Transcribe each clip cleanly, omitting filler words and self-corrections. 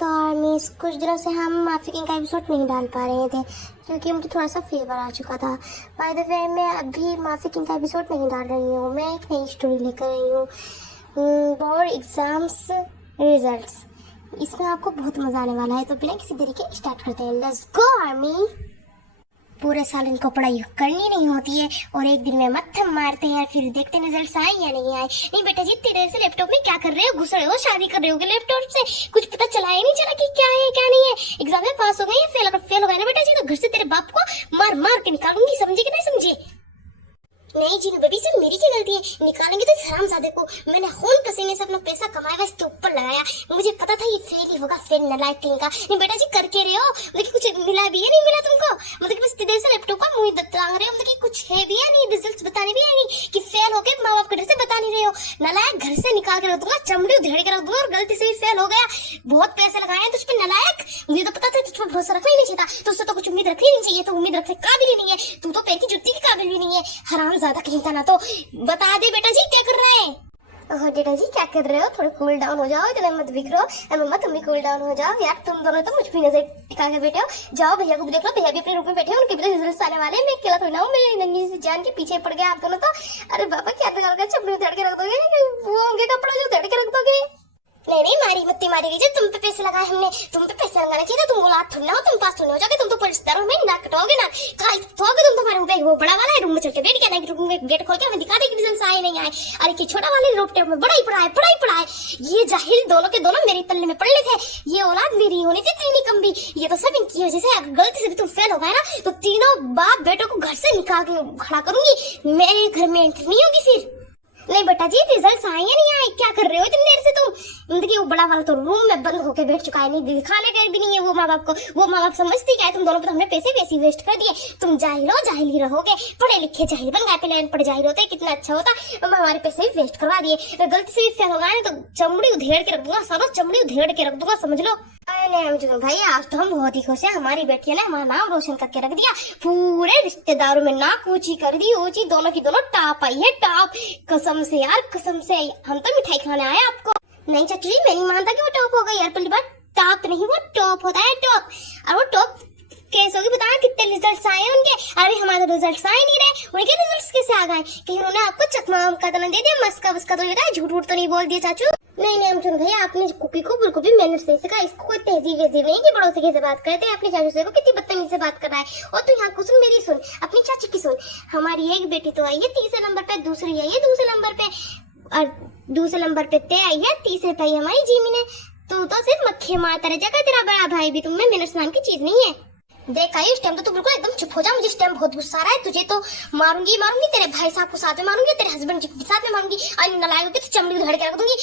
तो मिस कुछ दिनों से हम माफी किंग का एपिसोड नहीं डाल पा रहे थे क्योंकि मुझे थोड़ा सा फीवर आ चुका था। बाय द वे मैं अभी माफी किंग का एपिसोड नहीं डाल रही हूँ, मैं एक नई स्टोरी लेकर आई हूँ, बोर्ड एग्जाम्स रिजल्ट्स। इसमें आपको बहुत मजा आने वाला है, तो बिना किसी देरी के स्टार्ट करते हैं। Let's go army. पूरे साल इनको पढ़ाई करनी नहीं होती है और एक दिन में मत्थम मारते हैं, फिर देखते हैं रिजल्ट आए या नहीं आए। नहीं बेटा जी, इतनी देर से लैपटॉप में क्या कर रहे हो? घुस रहे हो, शादी कर रहे हो लैपटॉप से? कुछ पता चला ही नहीं चला कि क्या है क्या नहीं है। एग्जाम में पास हो गए या फेल हो गए ना बेटा जी, तो घर से तेरे बाप को मार मार के निकालूंगी, समझे कि नहीं समझे? नहीं जी बेबी, सिर्फ मेरी क्या गलती है? निकालेंगे तो हरामजादे को। मैंने खून पसीने से अपना पैसा कमाया, इसके ऊपर लगाया। मुझे पता था ये फेल ही होगा, फेल नलायक कहीं का। नहीं बेटा जी, करके रहे हो? मतलब कुछ मिला भी है नहीं मिला तुमको? मतलब कि बस इतनी देर से लैपटॉप का मुंह टांग रहे हो, मतलब कि कुछ है भी है नहीं, रिजल्ट बताने भी है नहीं कि फेल हो गए, माँ बाप के डर से बता नहीं रहे हो। नलायक, घर से निकाल के रख दूंगा, चमड़ी उधेड़ के रख दूंगा। और गलती से भी फेल हो गया, बहुत पैसे लगाए हैं तुझ पे नलायक। मुझे तो पता था तुझ पर भरोसा रखना ही नहीं चाहिए, तुझसे तो कुछ उम्मीद रखनी नहीं चाहिए, तो उम्मीद रखने काबिल ही नहीं है तू, तो पैर की जुत्ती के काबिल भी नहीं है। हरामजादा कहीं का ना। तो बता दे बेटा जी, क्या कर रहे हैं? ओह बेटा जी, क्या कर रहे हो? थोड़ा कूल डाउन हो जाओ, इतना मत बिखरो। मम्मा तुम भी कूल डाउन हो जाओ यार, तुम दोनों तो मुझ पे नजर टिका के बैठे हो। जाओ भैया को भी देख लो, भैया भी अपने रूम में बैठे हैं, उनके भी रिजल्ट आने वाले हैं। मैं अकेला थोड़ी ना हूँ, मेरी नन्ही सी जान के पीछे पड़ गया आप दोनों तो। अरे बाबा, क्या होगा? चपड़ी उधेड़ के रख दोगे? वो होंगे कपड़ा जो उधेड़ के रख दोगे? नहीं नहीं, मारी मत्ती मारी गई। तुम पे पैसे लगाए हमने, तुम पे पैसे लगाना चाहिए। तुम बोला थोड़ी ना हो, तुम पास थोड़ी हो जाओगे। तुम तो परिस्तारों में ना कटोगे ना खाई थोगे। तुम तुम्हारे रूम पे वो बड़ा वाला है, रूम में चल के बैठ गया ना, रूम में गेट खोल के हमें दिखा दे कि रिजल्ट आए नहीं आए। अरे कि छोटा वाले लैपटॉप में बड़ा ही पढ़ा है। ये जाहिल दोनों के दोनों मेरे पल्ले में पड़ थे। ये औलाद मेरी होनी थी इतनी कम भी। ये तो सब इनकी वजह से। अगर गलती से भी तुम फेल हो गए ना, तो तीनों बाप बेटों को घर से निकाल के खड़ा करूंगी। मेरे घर में एंट्री नहीं होगी फिर। नहीं बेटा जी, रिजल्ट आए या नहीं आए? क्या कर रहे हो इतनी देर से तुम? जिंदगी वो बड़ा वाला तो रूम में बंद होके बैठ चुका है, नहीं दिखाने गए भी नहीं है वो माँ बाप को। वो माँ बाप समझती क्या है? तुम दोनों पर हमने पैसे वैसे वेस्ट कर दिए। तुम जाहिल हो, जाहिल ही रहोगे। पढ़े लिखे जाहिल बन गए, पहले अनपढ़ जाहिल होते कितना अच्छा होता। हमारे पैसे भी वेस्ट करवा दिए। गलती से भी फेल हो गए तो चमड़ी उधेड़ के रख दूंगा, सारा चमड़ी उधेड़ के रख दूंगा, समझ लो। भाई आज तो हम बहुत ही खुश हैं, हमारी बेटी ने हमारा नाम रोशन करके रख दिया। पूरे रिश्तेदारों में नाक ऊंची कर दी, ऊंची। दोनों की दोनों टॉप आई है, टॉप। कसम से यार, कसम से। हम तो मिठाई खाने आए आपको। नहीं चाची जी, मैं नहीं मानता कि वो टॉप होगा यार। पहली बार टॉप नहीं, वो टॉप होता है, टॉप। और वो टॉप कैसे होगी बताना? कितने रिजल्ट्स आए हैं उनके? अरे हमारे रिजल्ट्स आए नहीं रहे, उनके रिजल्ट्स कैसे आ गए? कहीं उन्होंने आपको चकमा का तो नहीं दे दिया, मस्का वस्का तो नहीं था, झूठ तो नहीं बोल दिया चाचू? नहीं नहीं अमचूर भैया, आपने कुकी को बिल्कुल भी मैनर्स नहीं सिखाया। इसको कोई तहजीब वहजीब नहीं कि बड़ों से कैसे बात करते हैं। अपने चाचू से को कितनी बदतमीजी से बात कर रहा है। और तू यहाँ को सुन, मेरी सुन, अपनी चाची की सुन। हमारी एक बेटी तो आई है तीसरे नंबर पे, दूसरी आई है दूसरे नंबर पे, और दूसरे नंबर पे ते आई है, तीसरे पे हमारी जीमी ने। तू तो सिर्फ मक्खी मारता रह जाएगा, तेरा बड़ा भाई भी। तुम में मैनर्स नाम की चीज नहीं है। देख आई, इस टाइम तो तू बिल्कुल एकदम चुप हो जा। मुझे इस टाइम बहुत गुस्सा आ रहा है। तुझे तो मारूंगी, तेरे भाई साहब को साथ में मारूंगी, तेरे हस्बैंड को साथ में मारूंगी। और नलायक तो चमड़ी उधेड़ के रख दूंगी,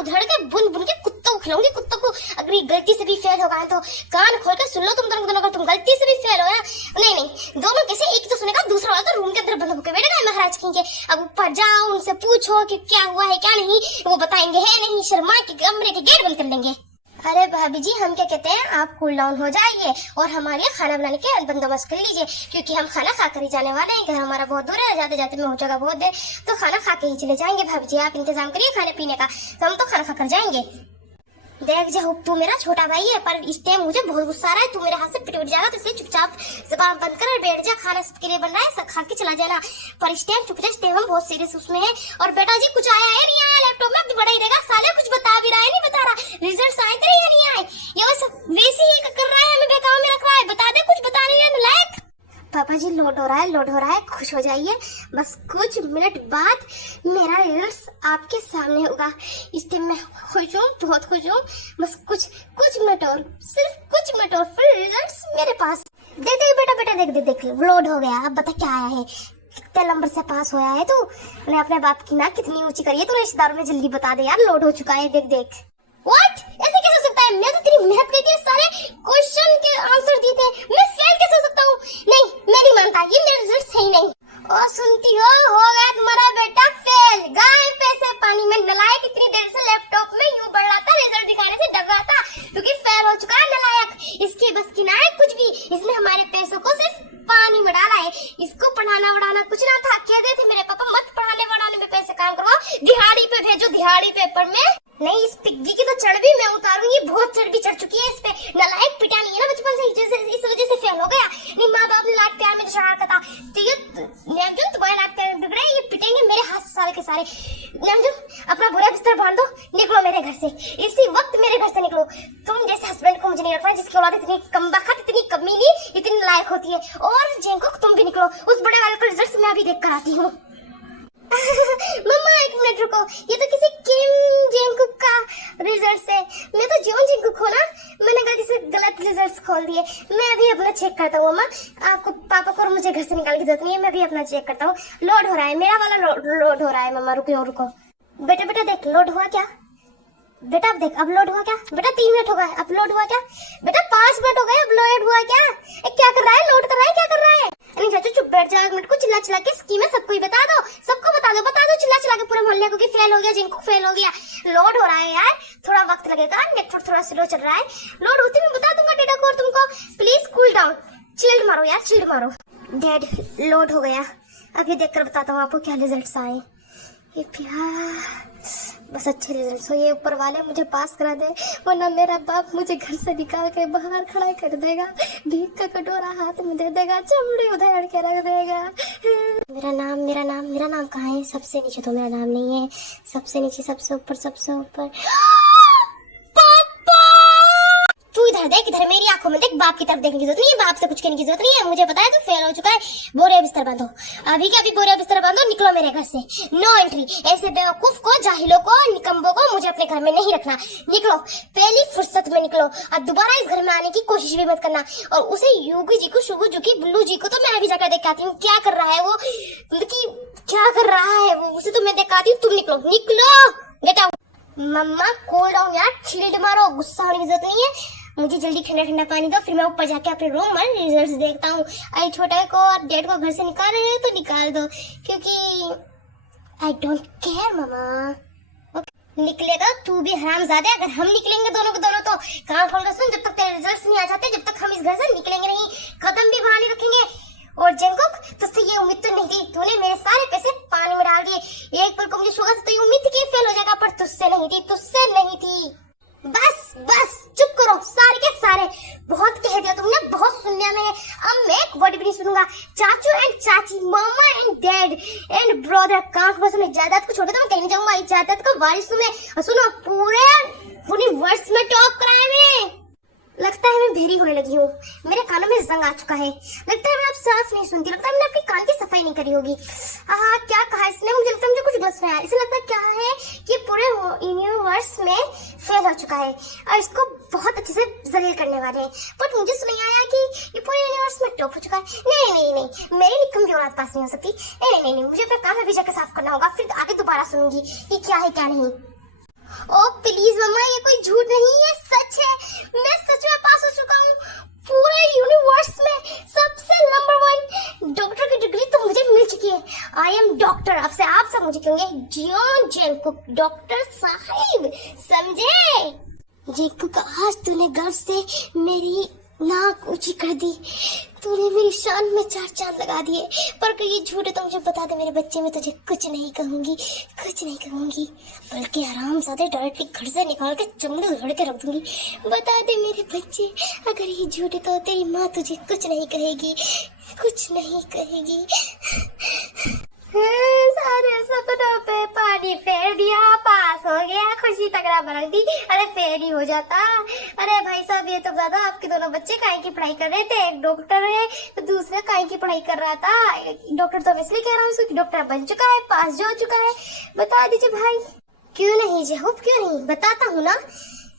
उधेड़ के बुन के कुत्तों को खिलाऊंगी, कुत्तों को। अगर ये गलती से भी फेल हो गए तो कान खोल के सुन लो तुम दोनों। अगर तुम गलती से भी फेल हो या नहीं, दोनों कैसे? एक तो सुनेगा, दूसरा वाला तो रूम के अंदर बंद होकर बैठेगा महाराज की। अब ऊपर जाओ, उनसे पूछो कि क्या हुआ है क्या नहीं, वो बताएंगे है नहीं, शर्मा के कमरे के गेट बंद कर देंगे। अरे भाभी जी, हम क्या कहते हैं, आप कूल डाउन हो जाइए और हमारे यहाँ खाना बनाने के बंदोबस्त कर लीजिए, क्योंकि हम खाना खाकर ही जाने वाले हैं। घर हमारा बहुत दूर है, जाते जाते में हो जाएगा बहुत देर, तो खाना खा के ही चले जाएंगे। भाभी जी आप इंतजाम करिए खाने पीने का, तो हम तो खाना खाकर जाएंगे। देख जो तू मेरा छोटा भाई है, पर इस टाइम मुझे बहुत गुस्सा आ रहा है। तू मेरे हाथ से पिट जाएगा, तो इसलिए चुपचाप जुबान बंद कर और बैठ जा। खाना सबके लिए बन रहा है, सब खा के चला जाना। पर इस टाइम चुप जा, इस टाइम हम बहुत सीरियस उसमें है। और बेटा जी कुछ आया है नहीं आया लैपटॉप में? अब बड़ा ही रहेगा, साले कुछ बता भी रहा है नहीं बता रहा। रिजल्ट आए थे या नहीं आए? ये बस वैसे ही कर रहा है, हमें बेकाम में रख रहा है। बता दे, कुछ बता नहीं रहा लायक। पापा जी लोड हो रहा है, खुश हो जाइए। बस कुछ मिनट बाद मेरा रिजल्ट आपके सामने होगा। इस टाइम मैं खुश हूँ, बहुत खुश हूँ। बस कुछ मिनट और, सिर्फ कुछ मिनट और, फिर रिजल्ट मेरे पास। देख बेटा देख लोड हो गया। अब बता क्या आया है, कितने नंबर से पास होया है तू? मैंने अपने बाप की नाक कितनी ऊंची करी है तू? रिश्तेदारों में जल्दी बता दे यार, लोड हो चुका है। देख व्हाट, ऐसे कैसे हो सकता है? मैं तो तेरी मेहनत की थी, सारे क्वेश्चन के आंसर दिए थे, मैं फेल कैसे हो सकता हूँ? नहीं मैं नहीं मानता, ये मेरा रिजल्ट सही नहीं। और सुनती हो गया तुम्हारा बेटा फेल। गाय पैसे पानी में। नलायक इतनी देर से लैपटॉप में यूं बढ़ रहा था, रिजल्ट दिखाने से डर रहा था, क्योंकि फेल हो चुका है नलायक। इसके बस की ना है कुछ भी। इसने हमारे पैसों को सिर्फ पानी में डाला है। इसको पढ़ाना वढ़ाना कुछ ना था। कहते थे मेरे पापा मत पढ़ाने वढ़ाने में पैसे काम करवाओ, दिहाड़ी पे भेजो, दिहाड़ी पेपर में। नहीं, इस पिग्गी की तो चढ़ भी मैं उतारूंगी, बहुत बहुत चढ़ भी चढ़ चुकी है इस पे। नालायक पिटा नहीं है ना बचपन से, इस वजह से फेल हो गया। नहीं माँ बाप ने लाड प्यार में तो शरारत था, तो ये नेमजुन तुम्हारे लाड प्यार में बिगड़े, ये पिटेंगे मेरे हाथ सारे के सारे। नेमजुन अपना बुरा बिस्तर बांध दो, निकलो मेरे घर से, इसी वक्त मेरे घर से निकलो। तुम जैसे हस्बैंड को मुझे नहीं रखना जिसकी औलाद इतनी कमबख्त, इतनी कमीनी, इतनी लायक होती है। और जेंकुक तुम भी निकलो, उस बड़े वाले को रिजल्ट मैं अभी देख कर आती हूँ। मम्मा एक मिनट रुको, ये तो किसी किम जेंकुक का रिजल्ट है। मैं तो जॉन जेंकुक हूँ ना, मैंने गलती से गलत रिजल्ट्स खोल दिए। मैं अभी अपना चेक करता हूँ मम्मा, आपको पापा को और मुझे घर से निकालने की जरूरत नहीं है, मैं भी अपना चेक करता हूँ। लोड हो रहा है, मेरा वाला लोड हो रहा है मम्मा, रुको। बेटा बेटा देख, लोड हुआ क्या बेटा? अब देख, अब लोड हुआ क्या बेटा? 3 मिनट हो गए, अब लोड हुआ क्या बेटा? 5 मिनट हो गए, अब लोड हुआ क्या? क्या कर रहा है? लोड कर रहा है, क्या कर रहा है? नहीं चाचू चुप बैठ जा, एक मिनट को चिल्ला चिल्ला के स्कीम है सबको ही बता दो, बता दो चिल्ला चिल्ला के पूरे मोहल्ले को कि फेल हो गया, जिनको फेल हो गया। लोड हो रहा है यार, थोड़ा वक्त लगेगा, नेटवर्क थोड़ा स्लो चल रहा है। लोड होते मैं बता दूंगा डेटा को और तुमको। प्लीज कूल डाउन, चिल्ड मारो यार, चिल्ड मारो। डैड लोड हो गया, अब ये देखकर बताता हूँ आपको क्या रिजल्ट्स आए। ये प्यार बस अच्छे रिजल्ट हो, ये ऊपर वाले मुझे पास करा दे, वरना मेरा बाप मुझे घर से निकाल के बाहर खड़ा कर देगा, भीख का कटोरा हाथ में दे देगा, चमड़ी उधेड़ के रख देगा। मेरा नाम कहाँ है? सबसे नीचे तो मेरा नाम नहीं है, सबसे नीचे, सबसे ऊपर। तू इधर देख, इधर मेरी आंखों में देख, बाप की तरफ देखने की जरूरत नहीं है, बाप से कुछ कहने की जरूरत नहीं है। मुझे पता है तू फेल हो चुका है, बोरे बिस्तर बांधो, अभी के अभी बोरे बिस्तर बांधो, निकलो मेरे घर से, नो एंट्री। ऐसे बेवकूफ को, जाहिलों को, निकम्बों को मुझे अपने घर में नहीं रखना, निकलो पहली फुर्सत में निकलो। अब दोबारा इस घर में आने की कोशिश भी मत करना। और उसे युगी जी को, शुगु जी की, बुल्लू जी को तो मैं अभी जाकर देख आती हूँ क्या कर रहा है वो, क्या कर रहा है वो, उसे तो मैं देख आती हूँ। तुम निकलो, गेट आउट। मम्मा कूल डाउन यार, चिल्ड मारो, गुस्सा होने की जरूरत नहीं है। मुझे जल्दी ठंडा पानी दो, फिर मैं ऊपर जाके अपने रूम में रिजल्ट्स देखता हूँ। आई छोटा को और डैड को घर से निकाल रहे हो तो निकाल दो, क्योंकि आई डोंट केयर मम्मा। निकलेगा तू भी हरामजादे, अगर हम निकलेंगे दोनों को दोनों तो कान खोलकर सुन, जब तक तेरे रिजल्ट्स नहीं आ जाते, जब तक हम इस घर से निकलेंगे नहीं, कदम भी बाहर नहीं रखेंगे। और जेंकुक तुझसे ये उम्मीद तो नहीं थी, तूने मेरे सारे पैसे पानी में डाल दिए। एक पल को मुझे शुगर से तो ये उम्मीद थी कि फेल हो जाएगा, पर तुझसे नहीं थी। बस चुप करो सारे के सारे, बहुत कह दिया तुमने, बहुत सुन लिया मैंने, अब मैं एक वर्ड भी नहीं सुनूंगा। चाचू एंड चाची, मामा एंड डैड एंड ब्रदर, कांख बस में जायदाद को छोड़ो तो मैं कहीं नहीं जाऊंगा। इस जायदाद का वारिस हूं मैं, सुनो पूरे वर्ष में टॉप कराया मैं। लगता है मैं भेरी होने लगी हूँ, मेरे कानों में जंग आ चुका है, लगता है मैं अब सांस नहीं सुनती, लगता है मैंने अपनी कान की सफाई नहीं करी होगी। क्या कहा इसने? मुझे लगता है मुझे कुछ गलत सुना है। इसे लगता है क्या है कि पूरे यूनिवर्स में फेल हो चुका है और इसको बहुत अच्छे से जलील करने वाले हैं, बट मुझे सुन नहीं आया कि ये पूरे यूनिवर्स में टॉप हो चुका है। नहीं, मेरी निकम की औलाद पास नहीं हो सकती। नहीं, मुझे अपना काम अभी जाकर साफ करना होगा, फिर आगे दोबारा सुनूंगी कि क्या है क्या नहीं। ओ प्लीज मम्मा, ये कोई झूठ नहीं है, सच है, मैं सच में पास हो चुका हूँ। पूरे यूनिवर्स में सबसे नंबर 1 डॉक्टर की डिग्री तो मुझे मिल चुकी है। आई एम डॉक्टर, आपसे आप सब मुझे कहेंगे जॉन जेंकुक, डॉक्टर साहिब, समझे? जेंकुक, आज तूने गर्व से मेरी नाक ऊंची कर दी, तूने मेरी शान में 4 चांद लगा दिए। पर अगर ये झूठ है तो मुझे बता दे मेरे बच्चे, में तुझे कुछ नहीं कहूंगी, बल्कि आरामजादे डायरेक्टली घर से निकाल के चमड़े उधेड़ के रख दूंगी। बता दे मेरे बच्चे, अगर ये झूठ है तो तेरी माँ तुझे कुछ नहीं कहेगी। सारे सपनों पे पानी फेर दिया, पास हो गया, खुशी तगड़ा बरक दी। अरे फेल ही हो जाता। अरे भाई साहब, ये तो ज्यादा आपके दोनों बच्चे काहे की पढ़ाई कर रहे थे, एक डॉक्टर है तो दूसरा काहे की पढ़ाई कर रहा था। डॉक्टर तो इसलिए कह रहा हूँ कि डॉक्टर बन चुका है, पास जो हो चुका है। बता दीजिए भाई। क्यों नहीं जेहूब, क्यों नहीं, बताता हूँ ना।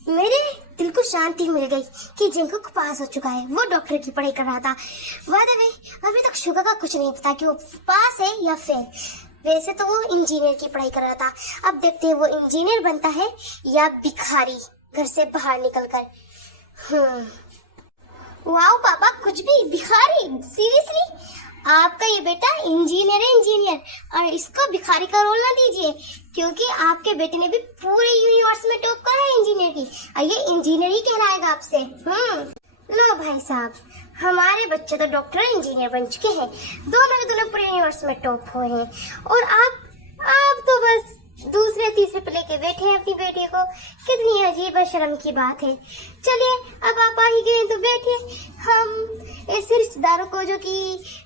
मेरे दिल को शांति मिल गई कि जेंकुक पास हो चुका है, वो डॉक्टर की पढ़ाई कर रहा था। बाय द वे, अभी तक शुगर का कुछ नहीं पता कि वो पास है या फेल। वैसे तो वो इंजीनियर की पढ़ाई कर रहा था, अब देखते हैं वो इंजीनियर बनता है या भिखारी घर से बाहर निकलकर। वाओ पापा, कुछ भी, भिखारी, सीरियसली? आपका ये बेटा इंजीनियर और इसको भिखारी का रोल ना दीजिए, क्योंकि आपके बेटे ने भी पूरे यूनिवर्स में टॉप करा है इंजीनियर की, और ये इंजीनियर ही कहलाएगा आपसे। लो भाई साहब, हमारे बच्चे तो डॉक्टर इंजीनियर बन चुके हैं, दोनों के दोनों पूरे यूनिवर्स में टॉप हुए हैं, और आप तो बस दूसरे तीसरे पे लेके बैठे हैं अपनी बेटी को। कितनी अजीब और शर्म की बात है। चलिए अब आप आ ही गए तो बैठिए। हम ऐसे रिश्तेदारों को जो कि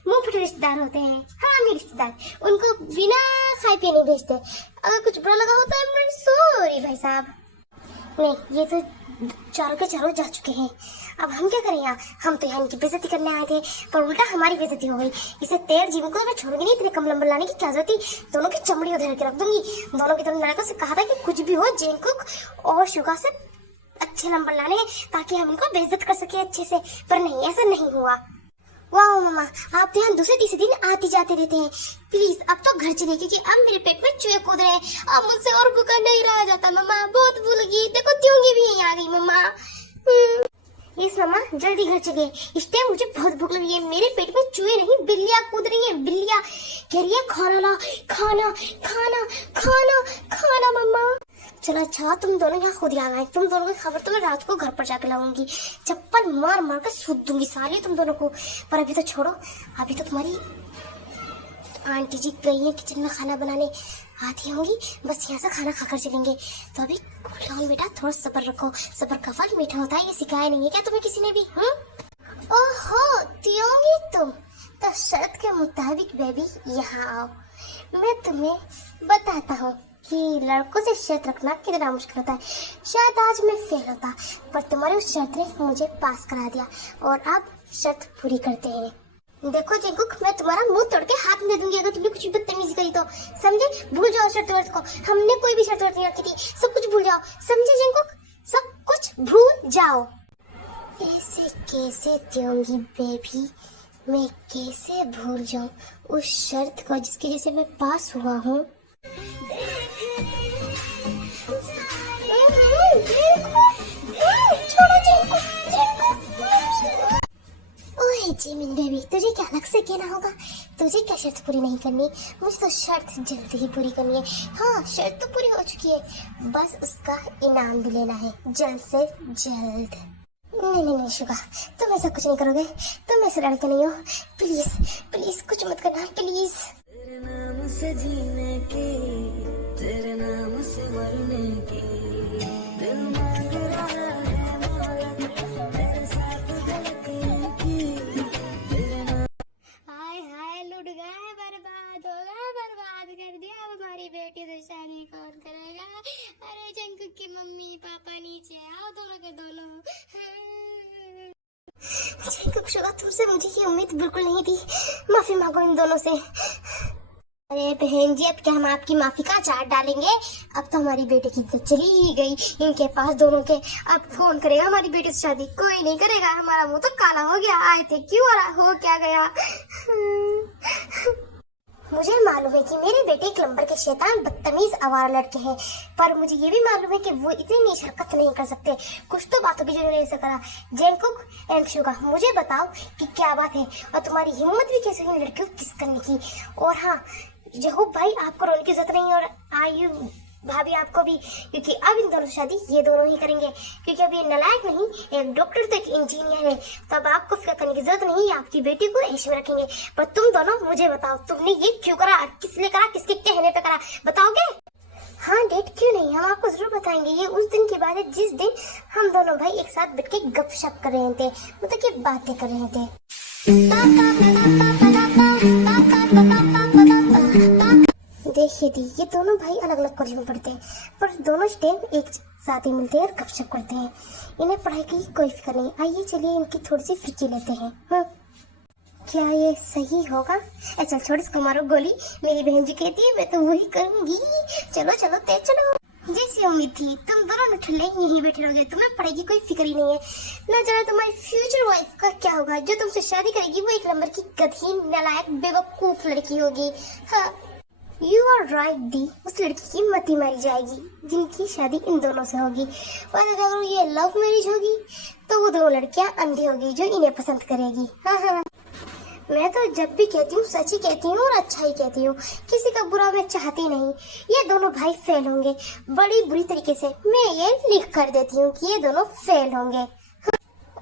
मुंहफट रिश्तेदार होते हैं, हरामी रिश्तेदार, उनको बिना खाए पिए नहीं भेजते। अगर कुछ बुरा लगा होता है सॉरी भाई साहब। नहीं, ये तो चारों के चारों जा चुके हैं। अब हम क्या करें यहाँ? हम तो यहाँ इनकी बेइज्जती करने आए थे, पर उल्टा हमारी बेइज्जती हो गई। इसे तेर जीवन को मैं छोड़ूंगी नहीं। इतने कम नंबर लाने की क्या जरूरत थी? दोनों की चमड़ी उधेड़ के रख दूंगी। दोनों के दोनों लड़कों से कहा था कि कुछ भी हो जेंकुक और शुगा से अच्छे नंबर लाने हैं ताकि हम इनको बेइज्जत कर सके अच्छे से। पर नहीं, ऐसा नहीं हुआ। वाह मम्मा, आप तो यहाँ दूसरे तीसरे दिन आते जाते रहते हैं। प्लीज अब तो घर चलिए, क्योंकि अब मेरे पेट में चूहे कूद रहे हैं। अब मुझसे और भूखा नहीं रहा जाता मम्मा, बहुत भूल गई। देखो त्योंगी भी यहीं आ गई मम्मा। यस मम्मा, जल्दी घर चलिए। इस टाइम मुझे बहुत भूख लगी है। मेरे पेट में चूहे नहीं बिल्लियाँ कूद रही हैं। बिल्लियाँ कह रही है खाना ला, खाना खाना खाना खाना मम्मा। चलो अच्छा, तुम दोनों यहाँ खुद आ गए। तुम दोनों की खबर तो मैं रात को घर पर जाकर लगाऊंगी। चप्पल मार मार कर सूद दूंगी साली तुम दोनों को। पर अभी तो छोड़ो, अभी तो तुम्हारी आंटी जी गई है किचन में खाना बनाने, आती होंगी। बस यहाँ से खाना खाकर चलेंगे। तो अभी कूल बेटा, थोड़ा सब्र रखो। सब्र का फल मीठा होता है, ये सिखाया नहीं है क्या तुम्हें किसी ने भी? ओहो तियोंगी तुम तो शर्त के मुताबिक बेबी यहाँ आओ। मैं तुम्हें बताता हूँ कि लड़कों से शर्त रखना कितना मुश्किल होता है। शायद आज मैं फेल होता, पर तुम्हारी उस शर्त ने मुझे पास करा दिया और अब शर्त पूरी करते हैं। देखो जेंकुक, मैं तुम्हारा मुंह तोड़ के हाथ में दे दूंगी अगर तुमने कुछ बदतमीजी करी तो। समझे? भूल जाओ शर्त वर्त को। हमने कोई भी शर्त वर्त नहीं रखी थी। सब कुछ भूल जाओ। समझे जेंकुक? सब कुछ भूल जाओ। ऐसे कैसे त्योंगी बेबी, मैं कैसे भूल जाऊं उस शर्त को जिसकी वजह से मैं पास हुआ हूँ। जिमिन बेबी, तुझे क्या अलग से कहना होगा? तुझे क्या शर्त पूरी नहीं करनी? मुझे तो शर्त जल्दी ही पूरी करनी है। हाँ, शर्त तो पूरी हो चुकी है, बस उसका इनाम भी लेना है जल्द से जल्द। नहीं शुगा, तुम ऐसा कुछ नहीं करोगे। तुम ऐसे लड़के नहीं हो। प्लीज प्लीज कुछ मत करना प्लीज। तेरे नाम से जीने की, तेरे नाम से मरने की, दिल मांग रहा है मौला, तेरे साथ धड़कने की। हाय लुट गए, बर्बाद हो गए, बर्बाद कर दिया। अब हमारी बेटी से शादी कौन करेगा? अरे जंकुक की मम्मी पापा नीचे आओ, दोनों के दोनों। जंकुक शुगा, तुमसे मुझे ये उम्मीद बिल्कुल नहीं थी। माफी मांगो इन दोनों से। अरे बहन जी, अब क्या हम आपकी माफी का अचार डालेंगे? अब तो हमारी बेटी की इज्जत चली ही गई इनके पास दोनों के। अब कौन करेगा हमारी बेटी से शादी? कोई नहीं करेगा। हमारा मुंह तो काला हो गया। आए थे क्यों हो क्या गया? मुझे मालूम है कि मेरे बेटे एक नंबर के शैतान बदतमीज आवारा लड़के हैं, पर मुझे ये भी मालूम है कि वो इतनी नीच हरकत नहीं कर सकते। कुछ तो बातों की जिन्होंने ऐसा करा। जेंकुक एंड शुगा, मुझे बताओ कि क्या बात है और तुम्हारी हिम्मत भी कैसे हुई लड़कियों को किस करने की? और हाँ जहूब भाई, आपको रोने की जरूरत नहीं और आयु भाभी आपको भी, क्योंकि अब इन दोनों शादी ये दोनों ही करेंगे। क्योंकि अब ये नालायक नहीं, एक डॉक्टर तो एक इंजीनियर है, तो अब आपको फिक्र करने की जरूरत नहीं है। आपकी बेटी को ऐश में रखेंगे। पर तुम दोनों मुझे बताओ, तुमने ये क्यों करा? किस लिए करा? किसके कहने पे करा? बताओगे? हाँ डेट क्यों नहीं, हम आपको जरूर बताएंगे। ये उस दिन की बात है जिस दिन हम दोनों भाई एक साथ बैठ के गपशप कर रहे थे, मतलब कि बातें कर रहे थे। देखिए दी, ये दोनों भाई अलग अलग कॉलेज में पढ़ते हैं, पर दोनों टाइम एक साथ ही मिलते हैं और गपशप करते हैं। इन्हें पढ़ाई की कोई फिक्र नहीं। आइए चलिए इनकी थोड़ी सी फिक्र लेते हैं। क्या ये सही होगा? अच्छा छोड़, इसको मारो गोली। मेरी बहन जी कहती है मैं तो वही करूंगी। चलो चलो तेज चलो। जैसी उम्मीद थी, तुम दोनों नठल्ले यहीं बैठे रहोगे। तुम्हें पढ़ाई की कोई फिक्र ही नहीं है। ना जाने तुम्हारी फ्यूचर वाइफ का क्या होगा। जो तुमसे शादी करेगी वो एक नंबर की गधी, नालायक, बेवकूफ लड़की होगी। हाँ यू आर राइट दी, उस लड़की की मती मारी जाएगी जिनकी शादी इन दोनों से होगी। और अगर ये लव मैरिज होगी तो वो दोनों लड़कियां अंधी होगी जो इन्हें पसंद करेगी। हाँ मैं तो जब भी कहती हूँ सच ही कहती हूँ और अच्छा ही कहती हूँ। किसी का बुरा मैं चाहती नहीं। ये दोनों भाई फेल होंगे बड़ी बुरी तरीके से। मैं ये लिख कर देती हूँ कि ये दोनों फेल होंगे।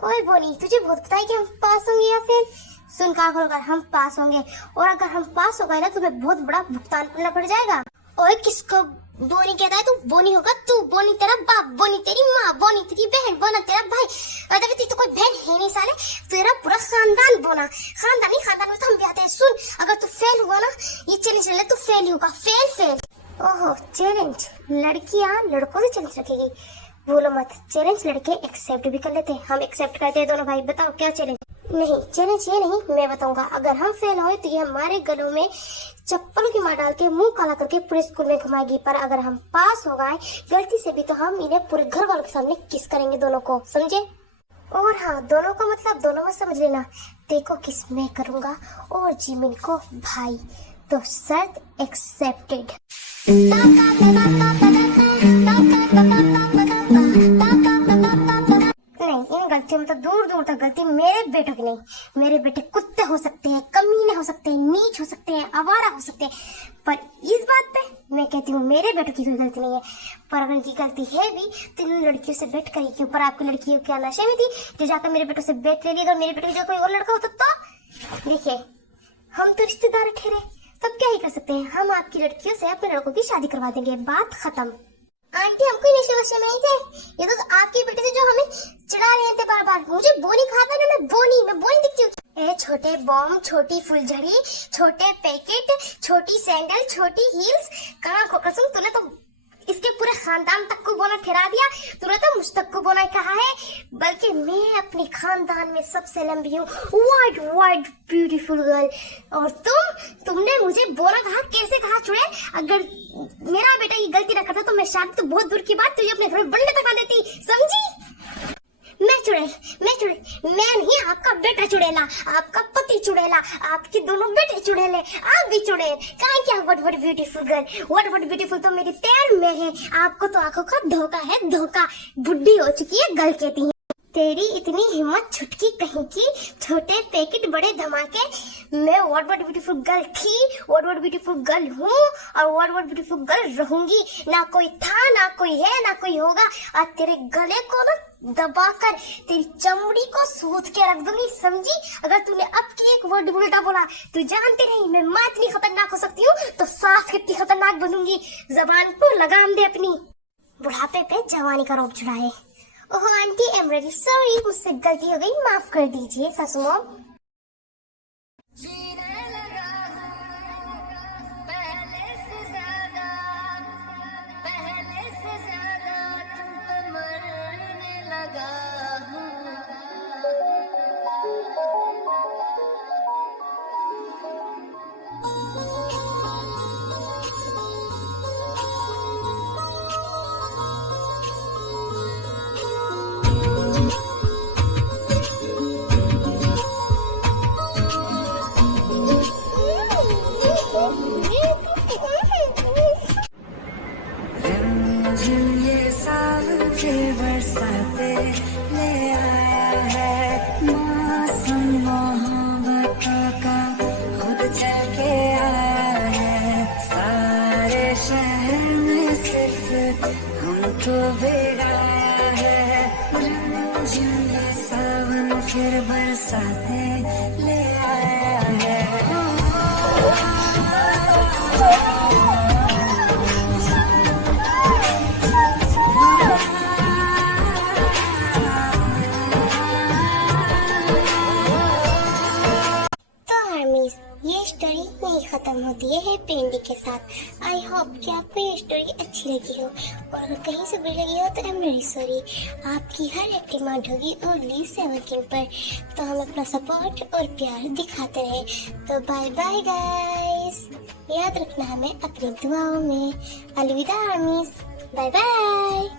ओए बोनी, तुझे बहुत पता है कि हम पास होंगे या फिर? सुन कान खोलकर, हम पास होंगे। और अगर हम पास हो गए ना तो तुम्हें बहुत बड़ा भुगतान करना पड़ जाएगा। ओए किसको बोनी कहता है तू बोनी होगा, तू बोनी तेरा बाप, बोनी तेरी माँ, बोनी तेरी बहन, बोना तेरा भाई। अरे तेरी तो कोई बहन है नहीं साले, तेरा पूरा खानदान बोना। खानदान में तो हम भी आते हैं। सुन, अगर तू फेल हुआ ना ये चैलेंज ले, तू फेल होगा, फेल। ओहो चैलेंज, लड़कियां लड़कों से चैलेंज रखेगी, बोलो मत। चैलेंज लड़के एक्सेप्ट भी कर लेते हैं, हम एक्सेप्ट करते हैं दोनों भाई। बताओ क्या चैलेंज? नहीं चैलेंज ये नहीं, मैं बताऊंगा। अगर हम फेल हुए तो ये हमारे गलों में चप्पलों की मार डाल के मुंह काला करके पूरे स्कूल में घुमाएगी। पर अगर हम पास हो गए गलती से भी तो हम इन्हें पूरे घर वालों के सामने किस करेंगे, दोनों को, समझे? और हाँ, दोनों को मतलब दोनों में समझ लेना। देखो किस मैं करूंगा और जिमिन को भाई, तो शर्त एक्सेप्टेड। नहीं, इन गलतियों में तो दूर दूर तक गलती मेरे बेटों की नहीं। मेरे बेटे कुत्ते हो सकते हैं, कमीने हो सकते हैं, नीच हो सकते हैं, आवारा हो सकते हैं, पर इस बात पे मैं कहती हूँ मेरे बेटों की कोई गलती नहीं है। पर अगर इनकी गलती है भी तो इन लड़कियों से बेट करी क्यों? पर आपकी लड़कियों क्या नशे में थी जो जाकर मेरे बेटों से बेट ले लिया? अगर मेरे बेटे की जगह कोई और लड़का होता तो देखिए, हम तो रिश्तेदार ठहरे, तब क्या ही कर सकते हैं, हम आपकी लड़कियों से अपने लड़कों की शादी करवा देंगे, बात खत्म। आंटी हम कोई नशे वशे में नहीं थे, ये तो आपके बेटे थे जो हमें चिढ़ा रहे थे बार बार। मुझे बोनी कहा था ना, मैं बोनी दिखती हूँ। ए छोटे बॉम्ब, छोटी फुलझड़ी, छोटे पैकेट, छोटी सैंडल, छोटी हील्स, कहाँ को कसम, तूने तो इसके पूरे खानदान तक को बोना ठहरा दिया। तूने तो मुझ तक को बोना कहा है, बल्कि मैं अपने खानदान में सबसे लंबी हूँ, वाइट ब्यूटीफुल गर्ल। और तुमने मुझे बोना कहा, कैसे कहा चुड़े? अगर मेरा बेटा ये गलती ना करता तो मैं शादी तो बहुत दूर की बात तुझे अपने घर में बनने तक आ देती, समझी? मैं नहीं, आपका बेटा चुड़ैला, आपका पति चुड़ैला, आपके दोनों बेटे चुड़ैले, आप भी चुड़ैल। क्या what beautiful girl, what beautiful तो मेरी पैर में है, आपको तो आंखों का धोखा है, धोखा। बुढ़ी हो चुकी है, गर्ल कहती है। तेरी इतनी हिम्मत छुटकी कहीं की, छोटे पैकेट बड़े धमाके। मैं व्हाट ब्यूटीफुल गर्ल थी, व्हाट ब्यूटीफुल गर्ल हूँ और व्हाट ब्यूटीफुल गर्ल रहूंगी। ना कोई था, ना कोई है, ना कोई होगा। और तेरे गले को ना दबाकर तेरी चमड़ी को सूद के रख दूंगी, समझी? अगर तूने अब की एक वर्ड उल्टा बोला तो जानती नहीं मैं माँ इतनी खतरनाक हो सकती हूँ तो सास कितनी खतरनाक बनूंगी। जबान पर लगाम दे अपनी, बुढ़ापे पे जवानी का रोब चढ़ाए। Oh aunty I am very sorry, मुझसे गलती हो गई, माफ कर दीजिए सासू मॉम। जीने लगा हूँ पहले से ज्यादा तुम पे मरने लगा हूँ। ये साल के बरसाते ले आया है, मौसम मोहब्बतों का खुद चल के आया है। सारे शहर में सिर्फ हमको बिगाया है। ये सावन फिर बरसाते ले आया है। ये स्टोरी नहीं खत्म होती है हैप्पी एंडिंग के साथ। आई होप कि आपको ये स्टोरी अच्छी लगी हो, और अगर कहीं से बुरी लगी हो तो आई एम वेरी सॉरी। आपकी हर एक डिमांड होगी ओनली 7 पर, तो हम अपना सपोर्ट और प्यार दिखाते रहे। तो बाय बाय गाइस, याद रखना हमें अपनी दुआओं में। अलविदा आर्मीज, बाय बाय।